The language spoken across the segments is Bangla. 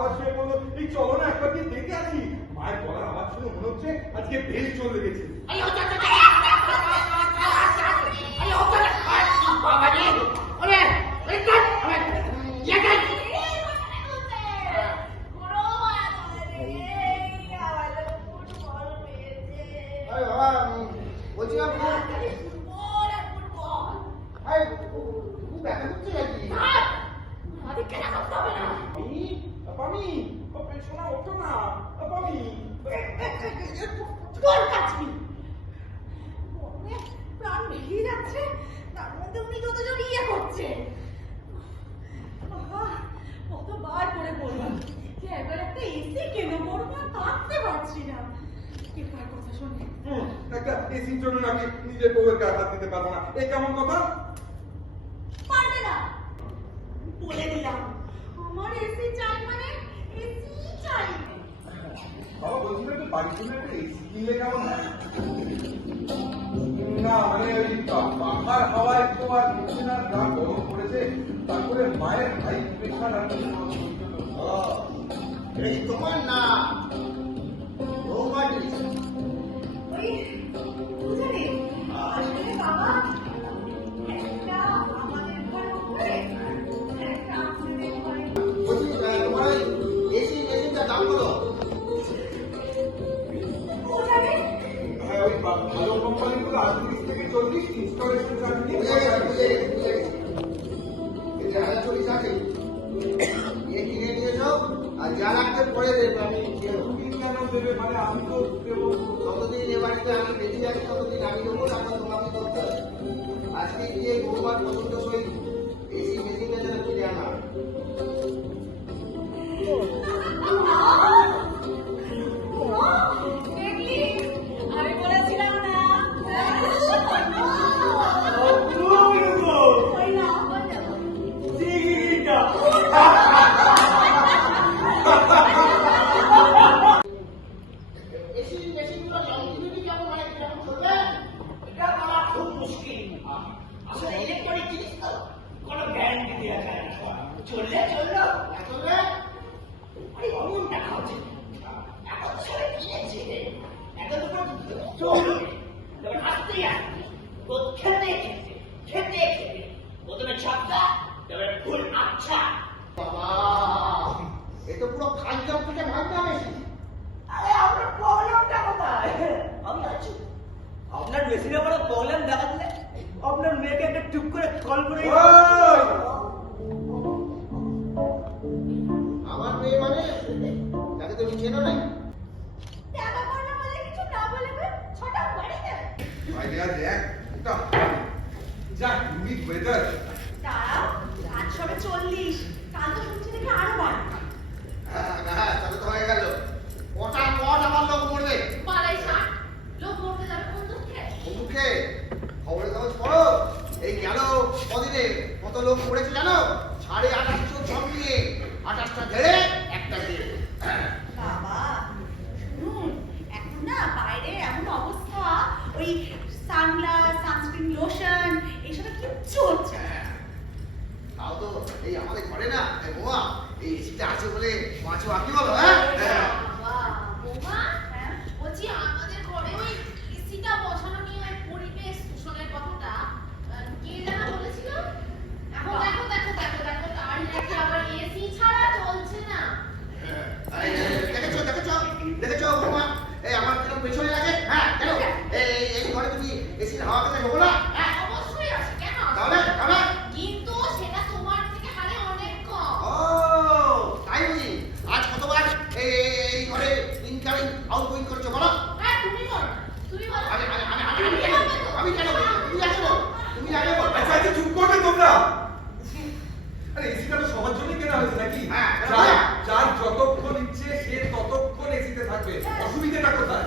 আবার শুয়ে পড়লো। এই চলো না একবার গিয়ে দেখে আসি। মায়ের গলার আওয়াজ শুনে মনে হচ্ছে আজকে বেল চলে গেছে। একটা এসির জন্য নাকি নিজের বউয়ের গায়ে হাত দিতে পারবো না, এই কেমন কথা? পারবে না বলে দিলাম, আমার এসি চাই মানে এসি চাই। বাবা বলছিলেন যে বাড়ির জন্য একটা এসি কিনলে কেমন হয়? না মানে ওই পাখার হাওয়ায় তো আর নিচ্ছে না, যা গরম পড়েছে। তারপরে মায়ের হাই প্রেশার আর এই তোমার না বৌমাটি ওই বুঝলি আসলে বাবা একটা আমাদের ঘরের উপরে একটা আপনাদের ঘরে বলছি তোমার ওই এসি মেশিনটা দাম কত? ওখানে হ্যাঁ ওই ভালো কোম্পানিগুলো 38 থেকে 40 ইনস্টলেশন চার্জ নিয়ে বুঝে গেছি। এই যে 40 আছে এ কিনে নিয়েছো আর যা লাগবে পরে দেবে, আমি দেবো। তুমি কেন দেবে? মানে আমি তো দেবো। যতদিন এ বাড়িতে আমি বেঁচে আছি ততদিন আমি দেবো, তারপর তোমাকে করতে হবে। আজকে গিয়ে বৌমার পছন্দ সই এসি মেশিনটা যেন কিনে আনা। দেখলি আমি বলেছিলাম না। ওই না এসি মেশিনগুলো লংজিভিটি কেমন মানে কিরকম চলবে এটা বলা খুব মুশকিল। আসলে ইলেকট্রনিক জিনিস তো কোনো গ্যারান্টি দেওয়া যায় না। চললে চললো, না চললে আরে অমন দেখা হচ্ছে। এখন সবাই কিনেছে, এখন তো চলবে, তবে আসতেই আসতে তো খেতে খেতে খেতে খেতে প্রথমে ছক্কা, তবে ফুল আচ্ছা। বাবা এ তো পুরো খাদ্য থেকে ভাবতে হবে। আরে আপনার প্রবলেমটা কোথায়? আমি আছি। আপনার মেশিনে বড় প্রবলেম দেখা দিলে আপনার মেয়েকে একটা টুক করে কল করে আমার মেয়ে মানে তাকে তুমি চেনো না? টাকা পয়সা বলে কিছু না বলে ছটা বাড়ি দেবে। আইডিয়া দেখ এটা যা হিউমিড ওয়েদার। দাঁড়াও, রাত সবে 40, কাল তো শুনছি নাকি আরো বাড়বে। হ্যাঁ তাহলে তো হয়ে গেল। কটা কট আমার লোক মরবে? বালাই ষাট লোক মরতে যাবে কোন দুঃখে? মুখে খবরে কাগজ পড়ো। এই গেল কদিনে কত লোক মরেছে জানো? 2800 জম নিয়ে 28টা ধরে একটা দিয়ে। বাবা শুনুন, এখন না বাইরে এমন অবস্থা, ওই সানগ্লাস, সানস্ক্রিন, লোশন এসবে কিচ্ছু হচ্ছে না। তাও তো এই আমাদের ঘরে না বোমা এই এসিটা আছে বলে মাছ বাকি বলো। হ্যাঁ বাবা বৌমা হ্যাঁ বলছি আমাদের ঘরে ওই এসিটা বসানো নিয়ে ওই পরিবেশ দূষণের কথাটা কে যেন বলেছিল? এখন দেখো দেখো দেখো দেখো তার নাকি আবার এসি ছাড়া চলছে না। দেখেছো দেখেছো দেখেছো বোমা এই আমার কিরকম পেছনে লাগে। হ্যাঁ কেন এই ঘরে তুমি এসির হাওয়া খেতে ঢোকো না? হ্যাঁ অবশ্যই আছে, কেন আসবে তাহলে না? তাহলে কিন্তু সেটা তোমার থেকে হারে অনেক কম। ও তাই বুঝি আজ কতবার এই ঘরে ইনকামিং আউটগোয়িং করছো বলো? হ্যাঁ তুমি বলো না, তুমি বলো। আমি কেন তুমি আগে বলো, তুমি আগে বলো। আচ্ছা আচ্ছা চুপ করবে তোমরা। আরে এসিটা তো সবার জন্য কেনা হয়েছে নাকি? হ্যাঁ, যার যতক্ষণ ইচ্ছে সে ততক্ষণ এসিতে থাকবে, অসুবিধাটা কোথায়?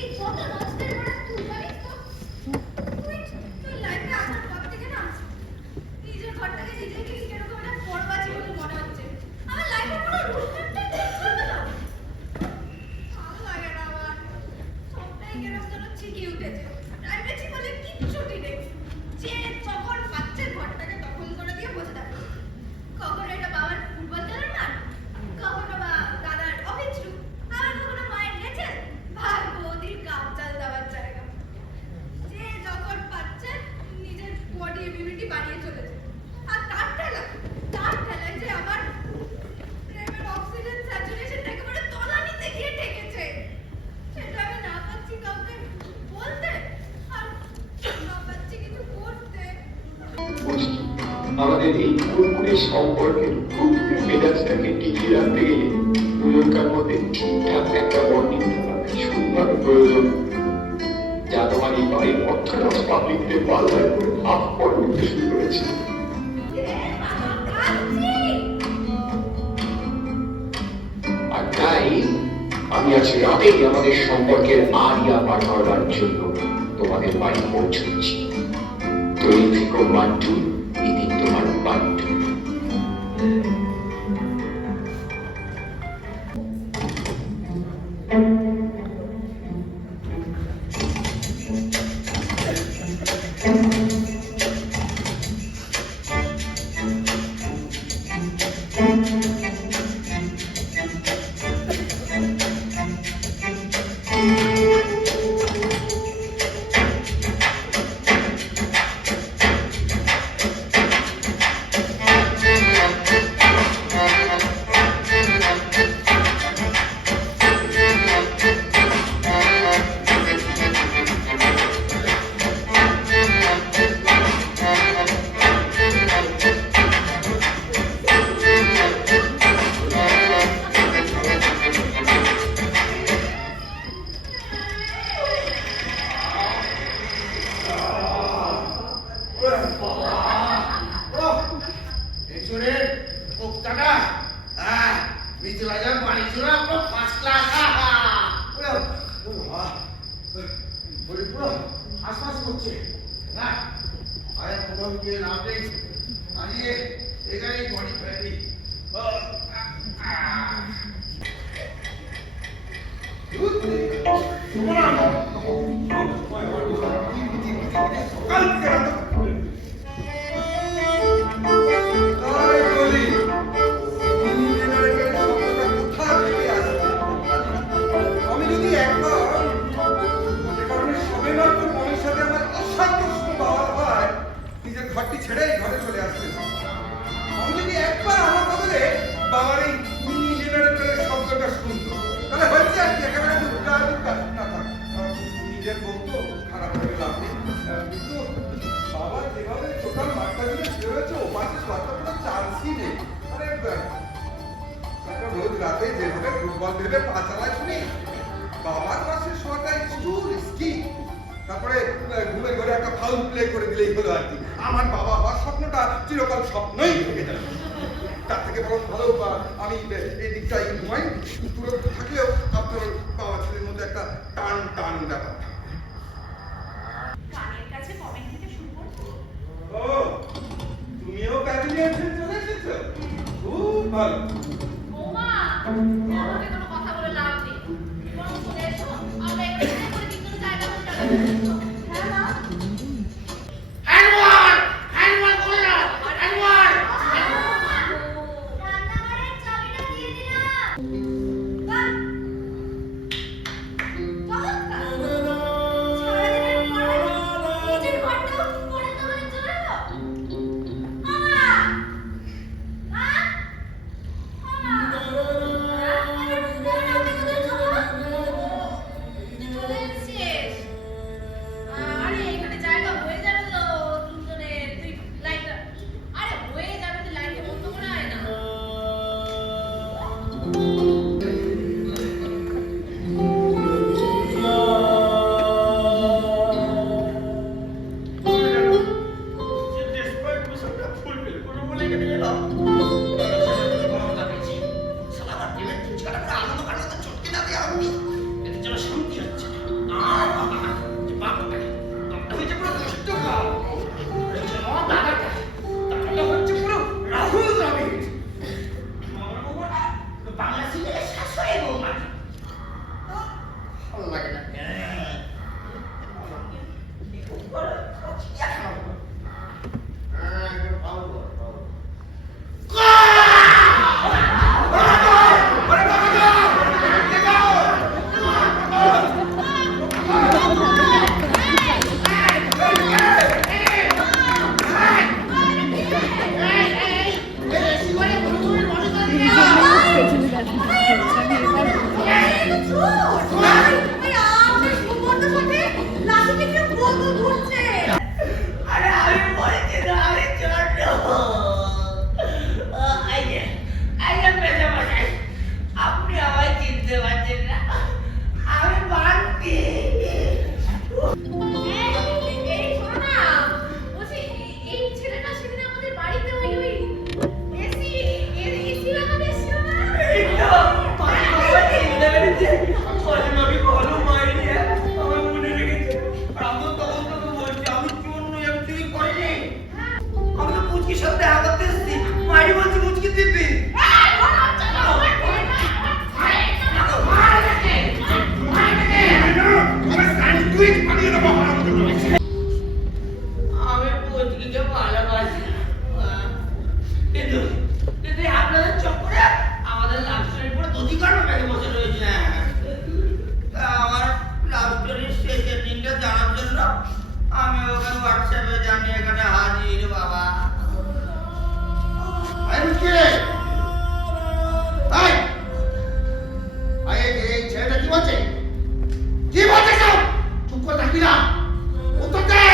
এই ছোট বাচ্চাদের ঘরে তুই জানিস তো, তুই লাইফে আসার পর থেকে না নিজের ঘরটাকে নিজেকে কিরকম একটা পরবাজি বলে মনে হচ্ছে। আমার লাইফে কোনো রুটিনটাই চলবে না। ভালো লাগে না আমার, সবটাই কিরকম যেন ছিটিয়ে উঠেছে। প্রাইভেসি বলে কিচ্ছুটি নেই। যে যখন বাচ্চার ঘরটাকে দখল করে দিয়ে বসে থাকে, কখন এটা বাবার ফুটবল খেলার মাঠ, কখন ফুলফুলের সম্পর্কের গভীর মেজাজটাকে টিকিয়ে রাখতে গেলে দুজনকার মধ্যে ঠিকঠাক একটা বন্ডিং থাকা সুন্দর প্রয়োজন, যা তোমার এই বাড়ির অর্থোডক্স পাবলিকদের পাল্লায় করে ভাব করতে শুরু করেছে। আর তাই আমি আজ রাতেই আমাদের সম্পর্কের আরিয়া পাঠাবার জন্য তোমাদের বাড়ি পৌঁছচ্ছি। তৈরি থেকো মান্টু, এটি তোমার বান্টু। কিছুতে আপনাদের চক্করে আমাদের লাভ স্টোরির পুরো দধিকর্ম পেতে বসে রয়েছে। তা আমার লাভ স্টোরির শেষ এন্ডিংটা জানার জন্য আমি ওকে হোয়াটসঅ্যাপে জানিয়ে এখানে হাজির বাবা। আমি কে? এই! এই ছেলেটা কি বলছে? কি বলছে সব? চুপ করে থাকবি না। উত্তর দে।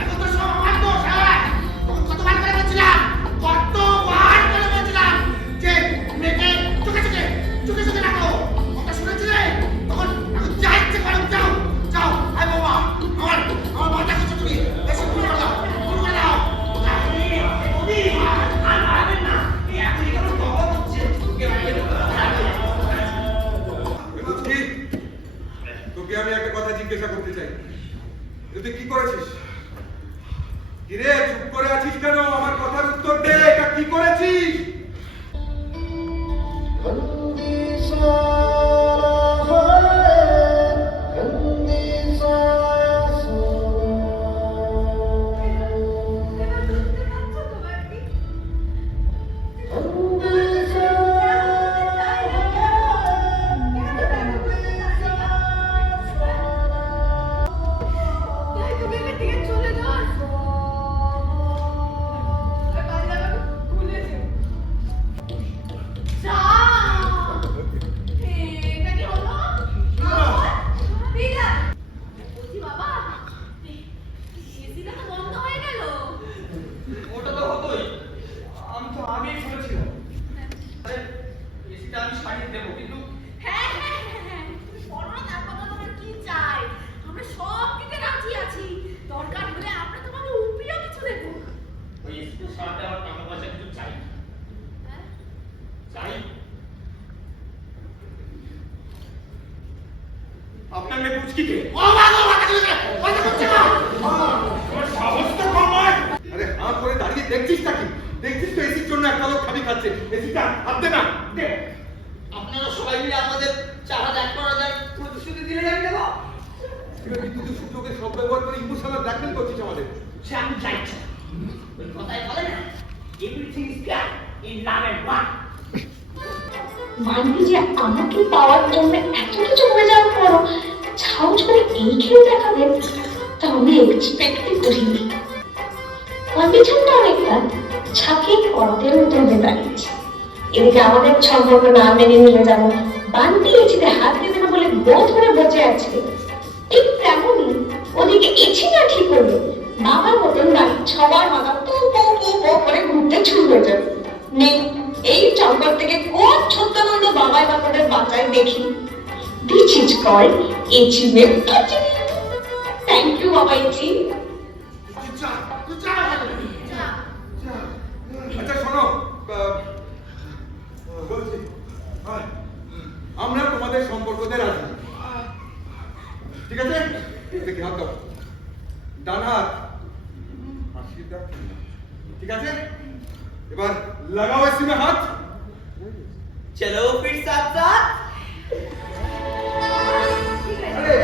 এখন তো সব আমার দোষ, হ্যাঁ? তখন কতবার করে বলছিলাম যে মেয়েকে চোখে চোখে রাখো। কথা শুনেছিলে? তখন আমি যা ইচ্ছে করো, যাও। আয় বাবা, আমার মাথা কিছু তুমি বেশি ভুল করে দাও। বুঝছি? তোকে আমি একটা কথা জিজ্ঞাসা করতে চাই, তুই কি করেছিস? কিরে চুপ করে আছিস কেন? আমার কথার উত্তর দে, এটা কি করেছিস? এবার বুঝতে পারছো তো বাকি? তুমি এখান থেকে চলে যাস। আর বাইরে আমাকে খুলেছে। এটা কি হলো? দিদা, বলছি বাবা, এসিটা তো বন্ধ হয়ে গেল। ওটা তো হতোই, আমি তো আগেই বলেছিলাম এসিটা আমি সারিয়ে দেবো, কিন্তু হ্যাঁ, তুমি বলো না তারপর তোমার কি চাই? আমরা সব দিতে রাজি আছি। দরকার হলে আমরা তোমাকে উপিও কিছু দেবো। ওই এসিটা সারাতে আমার টাকা পয়সা কিছু চাই। হ্যাঁ? আপনার মেয়ে পুচকিকে ও বাবা, মাথা খুলে দে। কথা বলছে না। তোমার সাহস তো কম নয়। আরে হাঁ করে দাঁড়িয়ে দেখছিস নাকি? দেখছিস তো এসির জন্য একটা লোক খাবি খাচ্ছে। এসিটা হাত দে না। দে। আপনারা সবাই মিলে আমাদের 4000 প্রতিশ্রুতি দিলে আমি দেবো। তুই কিন্তু সুযোগের সব ব্যবহার করে ইমোশনাল ব্ল্যাকমেল করছিস আমাদের। সে আমি চাইছি ওই কথাই বলে না, everything is fair in love and war. মানবি যে আমাকে পাওয়ার জন্য এত কিছু হয়ে যাওয়ার পরও সাহস করে এই খেল দেখাবেন তা আমি এক্সপেক্টই করিনি। কন্ডিশনটা অনেকটা ছাকিয়ে পরদের মতো হয়ে দাঁড়িয়েছে। এদিকে আমাদের সম্পর্ক না মেনে নিয়ে যাবো, বান্টি এচিতে হাত দেবে না বলে গো ধরে বসে আছে। ঠিক তেমনই ওদিকে এছি না ঠিক হলো বাবার মতন দাঁড়িয়ে সবার মাথা পো পো পো পো করে ঘুরতে শুরু হয়ে যাবে। নেই এই চম্পট থেকে কোন ছোট্টনন্দ বাবাই বাবাদের বাঁচায় দেখি। This is called achievement continue. Thank you বাবা এচি। তুই যা। যা। আচ্ছা শোনো, বলছি আমরা তোমাদের সম্পর্কতে রাজি, ঠিক আছে? দেখি হাত দাও, ডান হাত আশীর্বাদ, ঠিক আছে? এবার লাগাও এসি মে হাত। চলো ফির সাথ সাথ। ঠিক আছে। আরে